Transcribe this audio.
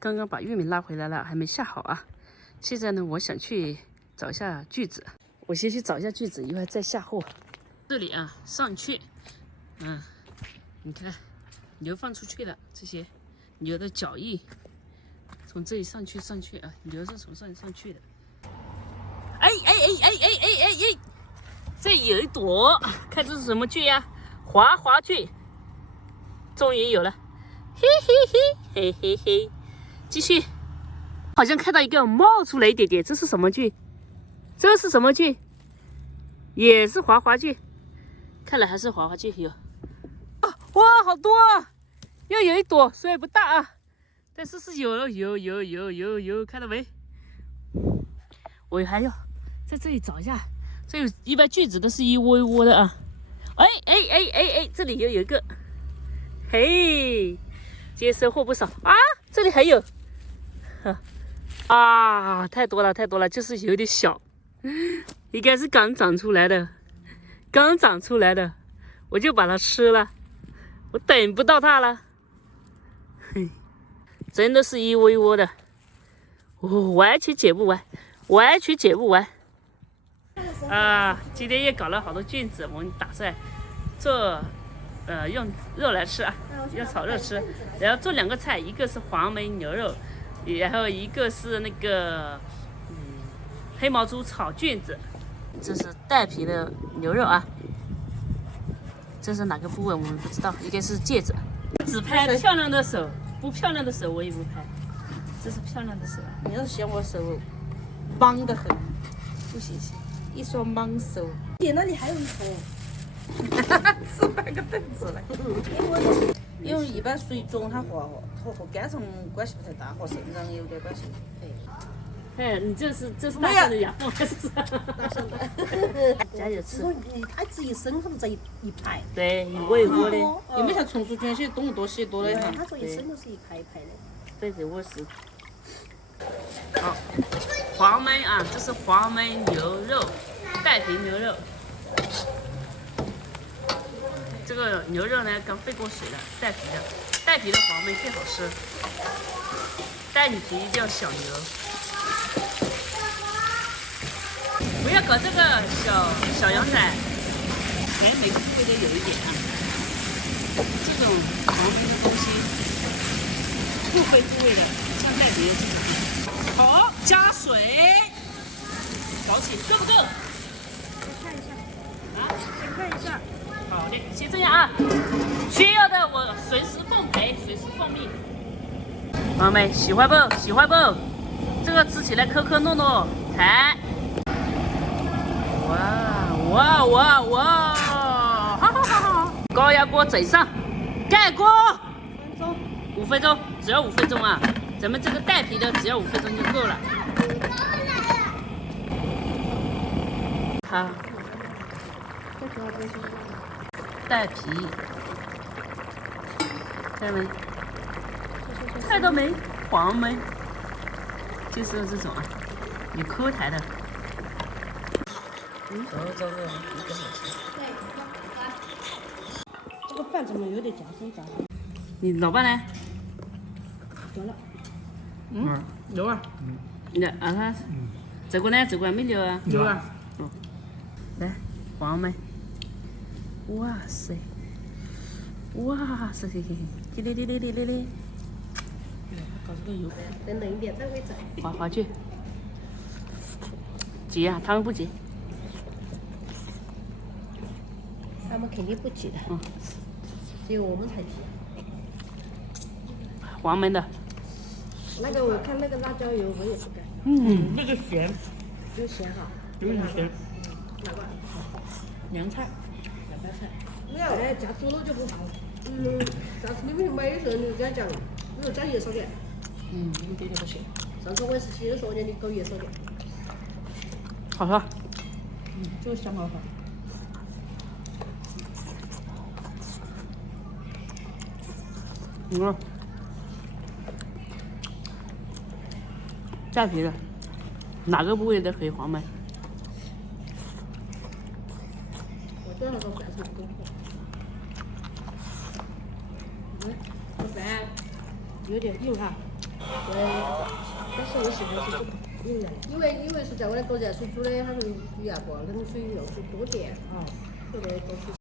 刚刚把玉米拉回来了，还没下好啊。现在呢，我想去找一下锯子，我先去找一下锯子，一会儿再下货。这里啊，上去，你看牛放出去了，这些牛的脚印，从这里上去啊，牛是从上去的。哎，这有一朵，看这是什么锯呀？滑滑锯，终于有了，嘿，继续。好像看到一个冒出来一点点，这是什么锯？这是什么锯？也是滑滑锯，看来还是滑滑锯有。哇，好多啊！又有一朵，虽然不大啊，但是是有，看到没？我还要在这里找一下，这有一般锯子都是一窝一窝的啊。哎，这里又有一个，嘿，今天收获不少啊！这里还有。啊，太多了，就是有点小，应该是刚长出来的，我就把它吃了，我等不到它了，嘿，真的是一窝一窝的，完全解不完啊！今天也搞了好多菌子，我们打算做，用肉来吃啊，要炒肉吃，然后做2个菜，一个是黄焖牛肉。然后一个是那个黑毛猪炒菌子，这是带皮的牛肉啊。这是哪个部位我们不知道，应该是戒指。只拍漂亮的手，不漂亮的手我也不拍。这是漂亮的手。你要嫌我手忙得很，不行，一双忙手。你那里还有一坨，只摆个凳子来。因为一般水肿它和肝上关系不太大，和肾脏有点关系。哎，你这是大象的牙缝还是啥？大象的。加油吃。它只一生，它不在一排。对，一窝一窝的。有没有像松鼠卷些动物多些多的哈？它这一生都是一排一排的。对，这窝是。好，黄焖啊，这是黄焖牛肉，带皮牛肉。这个牛肉呢，刚沸过水了，带皮的黄焖最好吃，带你皮叫小牛。不要搞这个小羊仔，每个部位都有一点啊。这种黄焖的东西，不分部位的，像带皮的这种。好，加水，搞起，够不够？先看一下。啊，先看一下。好的，先这样啊。需要的我随时奉陪，随时奉命。朋友们，喜欢不？这个吃起来颗颗糯糯，弹。哇！好！高压锅整上，盖锅。5分钟，只要5分钟啊！咱们这个带皮的只要5分钟就够了。好。带皮，看到没？看到没？黄焖，就是这种啊，有抠台的。走，一个小时。这个饭怎么有点夹生？你老伴呢？得了。有啊。他，这个呢没留啊？有啊。来，黄焖。哇塞，哩哩，搞这个油，等冷一点再会整。滑去，急啊，他们不急。他们肯定不急的，只有我们才急。黄焖的。那个我看那个辣椒油我也不敢。那个咸，有咸哈。有点咸。哪个？凉菜。白菜，不要哎，加猪肉就不好。上次你们买的时候你就这样讲，你说加油少点。一点点不行。上次我是新说的，你搞油少点。好喝。这个香好喝。带皮的，哪个部位都可以黄焖。我这样都干什么功课？这饭有点硬哈。对，但是我媳妇是不应该，因为是在我的隔热水煮的，它是鱼啊不，冷水要煮多点啊，特别多水。